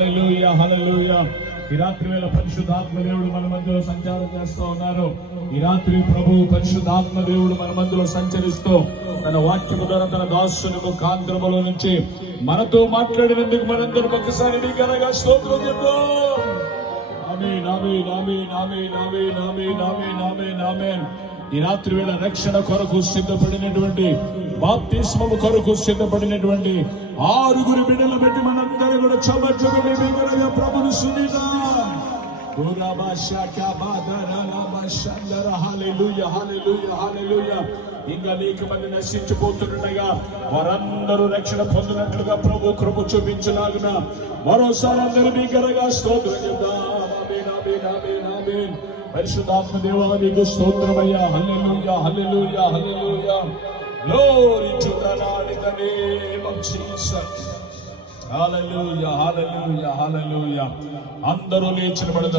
హల్లెలూయా హల్లెలూయా. ఈ రాత్రి వేళ పరిశుద్ధాత్మ దేవుడు మన మధ్యలో సంచారం చేస్తూ ఉన్నారు. ఈ రాత్రి ప్రభు పరిశుద్ధాత్మ దేవుడు మన మధ్యలో సంచరిస్తూ తన వాక్యము ద్వారా తన దాసుని ముఖాంతరములో నుంచి మనతో మాట్లాడినందుకు మనందరం ఒకసారి మీకు అనగా స్తోత్రం చెప్తాం. ఆమేన్ ఆమేన్ ఆమేన్ ఆమేన్ ఆమేన్ ఆమేన్ ఆమేన్ ఆమేన్ ఆమేన్. ఈ రాత్రి వేళ రక్షణ కొరకు సిద్ధపడినటువంటి, బాప్తిస్మము కొరకు సిద్ధపడినటువంటి 6 బిడ్డలు పెట్టి మనందరూ కూడా చమత్కారంగా ప్రభుని స్తుతిద్దాం. హల్లెలూయా హల్లెలూయా హల్లెలూయా. ఇంకా అనేక మంది నశించిపోతుండగా వారందరూ రక్షణ పొందినట్లుగా ప్రభు కృప చూపించలాగున మరోసారి అందరూ మీ గనగా స్తోత్రం చెప్దాం. ఆమేన్ ఆమేన్ ఆమేన్ ఆమేన్. పరిశుద్ధాత్మ దేవా నీకు స్తోత్రమయ్యా. హల్లెలూయా హల్లెలూయా హల్లెలూయా. Glory to the Lord in the name of Jesus. Hallelujah hallelujah hallelujah. అందరూ లేచి నిలబడదాం.